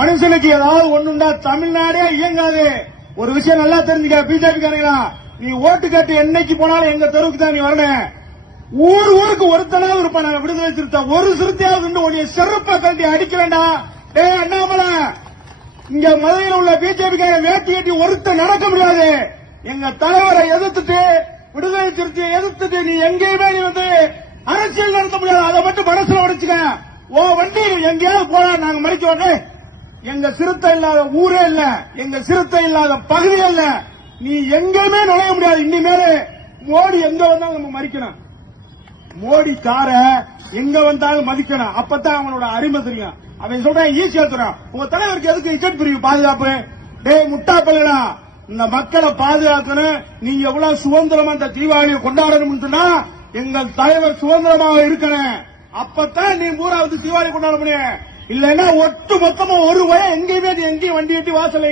மனுஷனுக்கு ஏதாவது ஒண்ணுண்டா தமிழ்நாடே இயங்காது. ஒரு விஷயம் நல்லா தெரிஞ்சுக்க பிஜேபி காரங்களா, நீ ஓட்டு கேட்டு என்னைக்கு போனாலும் எங்க தெருவுக்கு தான் நீ வரணும். ஊருக்கு ஒருத்தனாவது இருப்பான். விடுதலை சிறுத்தை ஒரு சிறுத்தையாவது உடைய செருப்பை கட்டி அடிக்க வேண்டாம். அண்ணாமலை, இங்க மதுரையில் உள்ள பிஜேபி கார வேட்டி கட்டி ஒருத்த நடக்க முடியாது. எங்க தலைவரை எதிர்த்துட்டு விடுதலை சிறுத்தையை எதிர்த்துட்டு நீ எங்கேயுமே நீ வந்து அரசியல் நடத்த முடியாது. அதை மட்டும் மனசுல உடைச்சுக்க. ஓ வண்டி எங்கேயாவது போனா நாங்க மறிக்க. எங்க சிறுத்தை இல்லாத ஊரே இல்ல, எங்க சிறுத்தை இல்லாத பகுதி இல்ல. நீ எங்கேயுமே நுழைய முடியாது. இனிமேல் மோடி எங்க வந்தாலும் நம்ம மதிக்கணும். மோடி கார எங்க வந்தாலும் மதிக்கணும். அப்பதான் அவனோட அருமை தெரியும். அவன் சொல்றான் ஈஸியா தரான். உங்க தலைவருக்கு எதுக்கு இக்கட் பிரிவு பாதுகாப்பு? முட்டா பல்லுடா, இந்த மக்களை பாதுகாக்கணும். நீங்க எவ்வளவு சுதந்திரமா இந்த தீபாவளியை கொண்டாடணும் சொன்னா எங்கள் தலைவர் சுதந்திரமாக இருக்கணும். அப்பதான் நீ பூரா வந்து தீபாவளி கொண்டாட முடியும். இல்லன்னா ஒட்டு மொத்தமா ஒரு வய எங்கேயுமே வண்டி கட்டி வாசல்